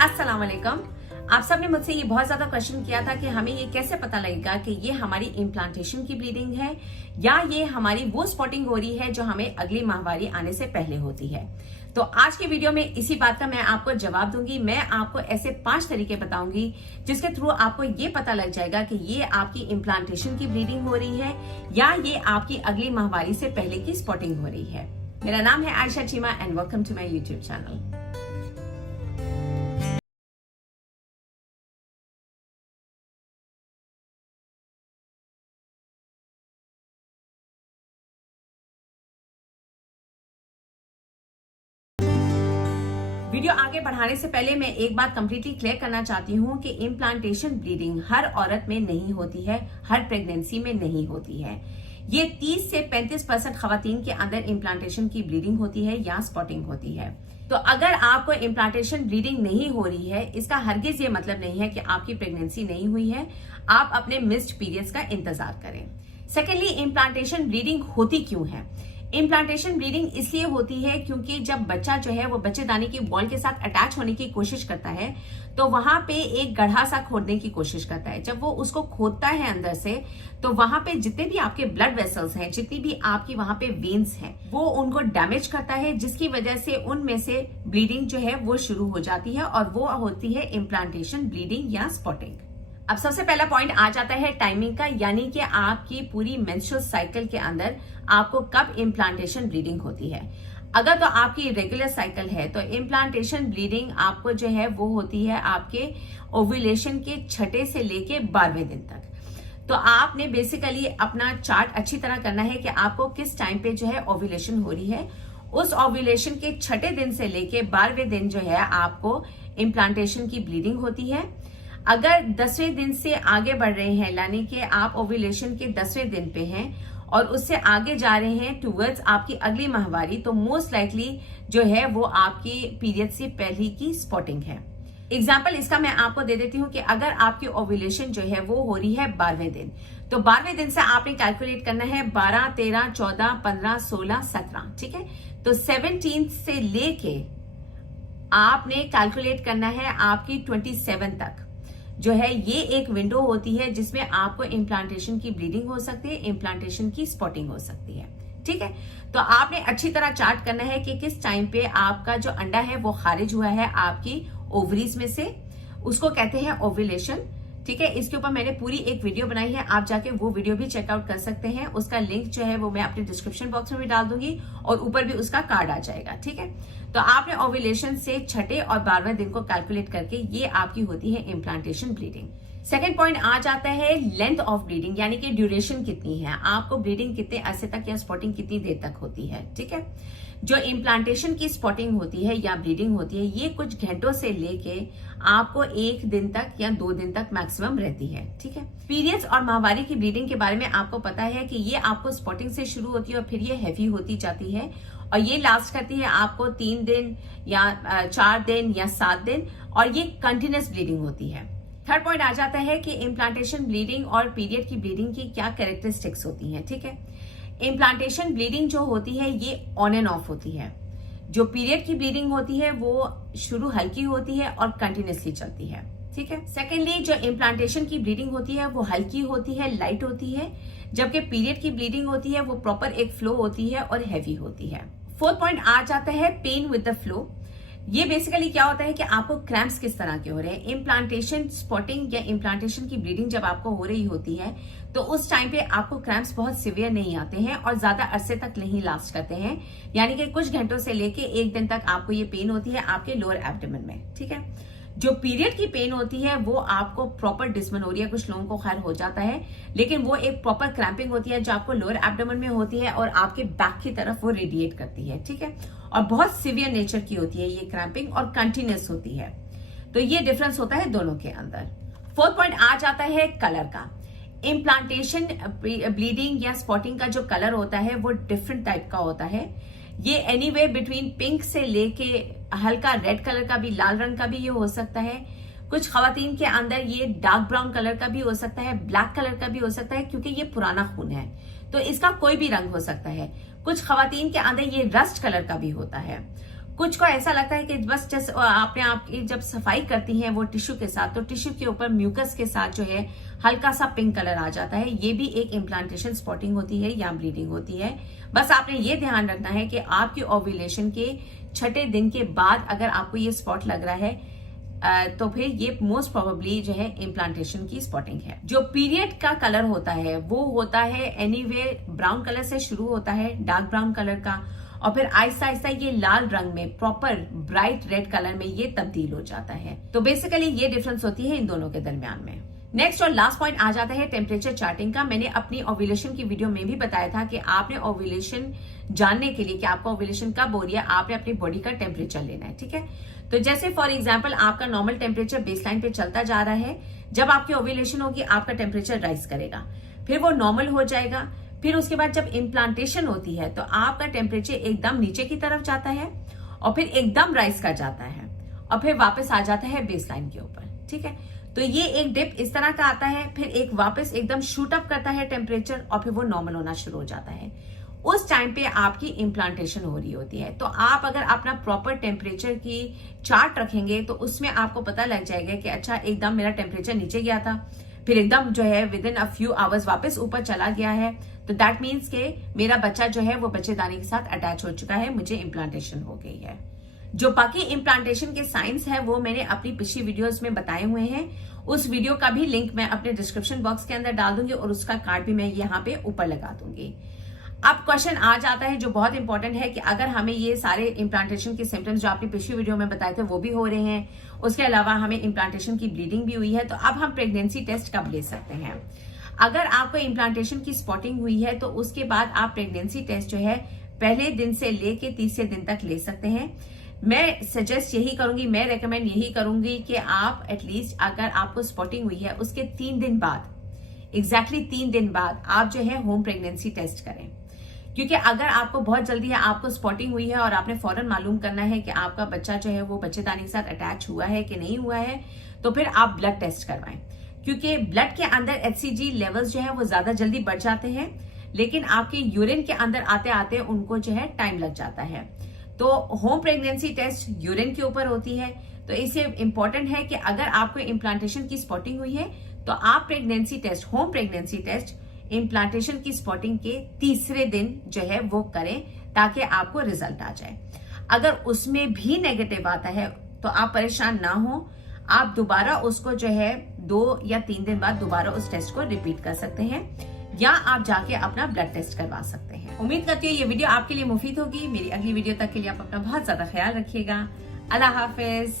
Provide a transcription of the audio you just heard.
अस्सलाम वालेकुम। आप सबने मुझसे ये बहुत ज्यादा क्वेश्चन किया था कि हमें ये कैसे पता लगेगा कि ये हमारी इम्प्लांटेशन की ब्लीडिंग है या ये हमारी वो स्पॉटिंग हो रही है जो हमें अगली माहवारी आने से पहले होती है। तो आज के वीडियो में इसी बात का मैं आपको जवाब दूंगी। मैं आपको ऐसे 5 तरीके बताऊंगी जिसके थ्रू आपको ये पता लग जाएगा कि ये आपकी इम्प्लांटेशन की ब्लीडिंग हो रही है या ये आपकी अगली माहवारी से पहले की स्पॉटिंग हो रही है। मेरा नाम है Ayesha Cheema and welcome to my YouTube channel. Video आगे बढ़ाने से पहले मैं एक बात कंप्लीटली क्लियर करना चाहती हूँ कि इम्प्लांटेशन ब्लीडिंग हर औरत में नहीं होती है, हर प्रेगनेंसी में नहीं होती है। ये 30 से 35% खवातीन के अंदर इम्प्लांटेशन की ब्लीडिंग होती है या स्पॉटिंग होती है। तो अगर आपको इम्प्लांटेशन ब्लीडिंग नहीं हो रही है, इसका हरगिज ये मतलब नहीं है कि आपकी प्रेगनेंसी नहीं हुई है। आप अपने मिस्ड पीरियड्स का इंतजार करें। सेकेंडली, इम्प्लांटेशन ब्लीडिंग होती क्यों है? इम्प्लांटेशन ब्लीडिंग इसलिए होती है क्योंकि जब बच्चा जो है वो बच्चेदानी की वॉल के साथ अटैच होने की कोशिश करता है तो वहां पे एक गड्ढा सा खोदने की कोशिश करता है। जब वो उसको खोदता है अंदर से तो वहां पे जितने भी आपके ब्लड वेसल्स हैं, जितनी भी आपकी वहां पे वेन्स हैं, वो उनको डैमेज करता है, जिसकी वजह से उनमें से ब्लीडिंग जो है वो शुरू हो जाती है और वो होती है इम्प्लांटेशन ब्लीडिंग या स्पॉटिंग। अब सबसे पहला पॉइंट आ जाता है टाइमिंग का, यानी कि आपकी पूरी मेंस्ट्रुअल साइकिल के अंदर आपको कब इम्प्लांटेशन ब्लीडिंग होती है। अगर तो आपकी रेगुलर साइकिल है तो इम्प्लांटेशन ब्लीडिंग आपको जो है वो होती है आपके ओव्यूलेशन के 6 से लेके 12वें दिन तक। तो आपने बेसिकली अपना चार्ट अच्छी तरह करना है कि आपको किस टाइम पे जो है ओव्यूलेशन हो रही है। उस ओव्यूलेशन के 6 दिन से लेके 12वें दिन जो है आपको इम्प्लांटेशन की ब्लीडिंग होती है। अगर 10वें दिन से आगे बढ़ रहे हैं, यानी कि आप ओव्यूलेशन के 10वें दिन पे हैं और उससे आगे जा रहे हैं टूवर्ड्स आपकी अगली माहवारी, तो मोस्ट लाइकली जो है वो आपकी पीरियड से पहले की स्पॉटिंग है। एग्जाम्पल इसका मैं आपको दे देती हूँ कि अगर आपकी ओव्यूलेशन जो है वो हो रही है 12वें दिन, तो 12वें दिन से आपने कैलकुलेट करना है 12, 13, 14, 15, 16, 17, ठीक है। तो 17 से लेके आपने कैलकुलेट करना है आपकी 27 तक जो है ये एक विंडो होती है जिसमें आपको इम्प्लांटेशन की ब्लीडिंग हो सकती है, इम्प्लांटेशन की स्पॉटिंग हो सकती है, ठीक है। तो आपने अच्छी तरह चार्ट करना है कि किस टाइम पे आपका जो अंडा है वो खारिज हुआ है आपकी ओवरीज में से, उसको कहते हैं ओव्यूलेशन, ठीक है। इसके ऊपर मैंने पूरी एक वीडियो बनाई है, आप जाके वो वीडियो भी चेकआउट कर सकते हैं। उसका लिंक जो है वो मैं अपने डिस्क्रिप्शन बॉक्स में भी डाल दूंगी और ऊपर भी उसका कार्ड आ जाएगा, ठीक है। तो आपने ओव्यूलेशन से 6 और 12वें दिन को कैलकुलेट करके ये आपकी होती है इम्प्लांटेशन ब्लीडिंग। सेकेंड पॉइंट आ जाता है लेंथ ऑफ ब्लीडिंग, यानी कि ड्यूरेशन कितनी है, आपको ब्लीडिंग कितने अरसे तक या स्पॉटिंग कितनी देर तक होती है, ठीक है। जो इम्प्लांटेशन की स्पॉटिंग होती है या ब्लीडिंग होती है ये कुछ घंटों से लेके आपको 1 दिन तक या 2 दिन तक मैक्सिमम रहती है, ठीक है। पीरियड्स और माहवारी की ब्लीडिंग के बारे में आपको पता है कि ये आपको स्पॉटिंग से शुरू होती है और फिर ये हैवी होती जाती है और ये लास्ट करती है आपको 3 दिन या 4 दिन या 7 दिन और ये कंटिन्यूस ब्लीडिंग होती है। थर्ड पॉइंट आ जाता है कि इम्प्लांटेशन ब्लीडिंग और पीरियड की ब्लीडिंग की क्या कैरेक्टरिस्टिक्स होती हैं, ठीक है। इम्प्लांटेशन ब्लीडिंग जो होती है ये ऑन एंड ऑफ होती है। जो पीरियड की ब्लीडिंग होती है वो शुरू हल्की होती है और कंटिन्यूसली चलती है, ठीक है। सेकेंडली, जो इम्प्लांटेशन की ब्लीडिंग होती है वो हल्की होती है, लाइट होती है, जबकि पीरियड की ब्लीडिंग होती है वो प्रॉपर एक फ्लो होती है और हैवी होती है। फोर्थ पॉइंट आ जाता है पेन विद द फ्लो। ये बेसिकली क्या होता है कि आपको क्रैम्प्स किस तरह के हो रहे हैं। इम्प्लांटेशन स्पॉटिंग या इम्प्लांटेशन की ब्लीडिंग जब आपको हो रही होती है तो उस टाइम पे आपको क्रैम्प्स बहुत सिवियर नहीं आते हैं और ज्यादा अरसे तक नहीं लास्ट करते हैं, यानी कि कुछ घंटों से लेके 1 दिन तक आपको ये पेन होती है आपके लोअर एब्डोमेन में, ठीक है। जो पीरियड की पेन होती है वो आपको प्रॉपर डिस्मेनोरिया कुछ लोगों को खैर हो जाता है, लेकिन वो एक प्रॉपर क्रैम्पिंग होती है जो आपको लोअर एब्डोमेन में होती है और आपके बैक की तरफ वो रेडिएट करती है, ठीक है। और बहुत सिवियर नेचर की होती है ये क्रैम्पिंग और कंटिन्यूस होती है। तो ये डिफरेंस होता है दोनों के अंदर। फोर्थ पॉइंट आ जाता है कलर का। इम्प्लांटेशन ब्लीडिंग या स्पॉटिंग का जो कलर होता है वो डिफरेंट टाइप का होता है। ये एनीवे बिटवीन पिंक से लेके हल्का रेड कलर का भी, लाल रंग का भी ये हो सकता है। कुछ खवातीन के अंदर ये डार्क ब्राउन कलर का भी हो सकता है, ब्लैक कलर का भी हो सकता है, क्योंकि ये पुराना खून है तो इसका कोई भी रंग हो सकता है। कुछ खवातीन के अंदर ये रस्ट कलर का भी होता है। कुछ को ऐसा लगता है कि बस जैसे आपने आपकी जब सफाई करती हैं वो टिश्यू के साथ, तो टिश्यू के ऊपर म्यूकस के साथ जो है हल्का सा पिंक कलर आ जाता है। ये भी एक इम्प्लांटेशन स्पॉटिंग होती है या ब्लीडिंग होती है। बस आपने ये ध्यान रखना है कि आपकी ओव्यूलेशन के 6ठे दिन के बाद अगर आपको ये स्पॉट लग रहा है तो फिर ये मोस्ट प्रोबेबली जो है इम्प्लांटेशन की स्पॉटिंग है। जो पीरियड का कलर होता है वो होता है एनीवे ब्राउन कलर से शुरू होता है, डार्क ब्राउन कलर का, और फिर आहिस्ता आहिस्ता ये लाल रंग में प्रॉपर ब्राइट रेड कलर में ये तब्दील हो जाता है। तो बेसिकली ये डिफरेंस होती है इन दोनों के दरमियान में। नेक्स्ट और लास्ट पॉइंट आ जाता है टेम्परेचर चार्टिंग का। मैंने अपनी ओव्यूलेशन की वीडियो में भी बताया था कि आपने ओव्यूलेशन जानने के लिए कि आपका ओव्यूलेशन कब हो रही है, आपने अपनी बॉडी का टेम्परेचर लेना है, ठीक है। तो जैसे फॉर एग्जाम्पल आपका नॉर्मल टेम्परेचर बेसलाइन पे चलता जा रहा है, जब आपकी ओव्यूलेशन होगी आपका टेम्परेचर राइज करेगा, फिर वो नॉर्मल हो जाएगा, फिर उसके बाद जब इम्प्लांटेशन होती है तो आपका टेम्परेचर एकदम नीचे की तरफ जाता है और फिर एकदम राइज कर जाता है और फिर वापस आ जाता है बेसलाइन के ऊपर, ठीक है। तो ये एक डिप इस तरह का आता है, फिर एक वापस एकदम शूट अप करता है टेम्परेचर और फिर वो नॉर्मल होना शुरू हो जाता है। उस टाइम पे आपकी इम्प्लांटेशन हो रही होती है। तो आप अगर अपना प्रॉपर टेम्परेचर की चार्ट रखेंगे तो उसमें आपको पता लग जाएगा कि अच्छा एकदम मेरा टेम्परेचर नीचे गया था, फिर एकदम जो है with in a few hours वापस ऊपर चला गया है, तो दैट मीन्स के मेरा बच्चा जो है वो बच्चेदानी के साथ अटैच हो चुका है, मुझे इम्प्लांटेशन हो गई है। जो बाकी इम्प्लांटेशन के साइंस है वो मैंने अपनी पिछली वीडियोस में बताए हुए हैं। उस वीडियो का भी लिंक मैं अपने डिस्क्रिप्शन बॉक्स के अंदर डाल दूंगी और उसका कार्ड भी मैं यहाँ पे ऊपर लगा दूंगी। अब क्वेश्चन आ जाता है जो बहुत इंपॉर्टेंट है कि अगर हमें ये सारे इम्प्लांटेशन के सिम्टम्स जो आपने पिछली वीडियो में बताए थे वो भी हो रहे हैं, उसके अलावा हमें इम्प्लांटेशन की ब्लीडिंग भी हुई है, तो अब हम प्रेगनेंसी टेस्ट कब ले सकते हैं। अगर आपको इम्प्लांटेशन की स्पॉटिंग हुई है तो उसके बाद आप प्रेगनेंसी टेस्ट जो है पहले दिन से लेके तीसरे दिन तक ले सकते हैं। मैं सजेस्ट यही करूंगी, मैं रेकमेंड यही करूंगी कि आप एटलीस्ट अगर आपको स्पॉटिंग हुई है उसके 3 दिन बाद, एग्जैक्टली 3 दिन बाद आप जो है होम प्रेगनेंसी टेस्ट करें। क्योंकि अगर आपको बहुत जल्दी है, आपको स्पॉटिंग हुई है और आपने फौरन मालूम करना है कि आपका बच्चा जो है वो बच्चेदानी के साथ अटैच हुआ है कि नहीं हुआ है, तो फिर आप ब्लड टेस्ट करवाएं। क्योंकि ब्लड के अंदर HCG लेवल्स जो है वो ज्यादा जल्दी बढ़ जाते हैं, लेकिन आपके यूरिन के अंदर आते आते उनको जो है टाइम लग जाता है। तो होम प्रेगनेंसी टेस्ट यूरिन के ऊपर होती है, तो इससे इंपॉर्टेंट है कि अगर आपको इम्प्लांटेशन की स्पॉटिंग हुई है तो आप pregnancy test, home pregnancy test implantation की स्पॉटिंग के तीसरे दिन जो है वो करें ताकि आपको रिजल्ट आ जाए। अगर उसमें भी नेगेटिव आता है तो आप परेशान ना हो, आप दोबारा उसको जो है 2 या 3 दिन बाद दोबारा उस टेस्ट को रिपीट कर सकते हैं या आप जाके अपना ब्लड टेस्ट करवा सकते हैं। उम्मीद करती हूँ ये वीडियो आपके लिए मुफीद होगी। मेरी अगली वीडियो तक के लिए आप अपना बहुत ज्यादा ख्याल रखिएगा। अल्लाह हाफिज।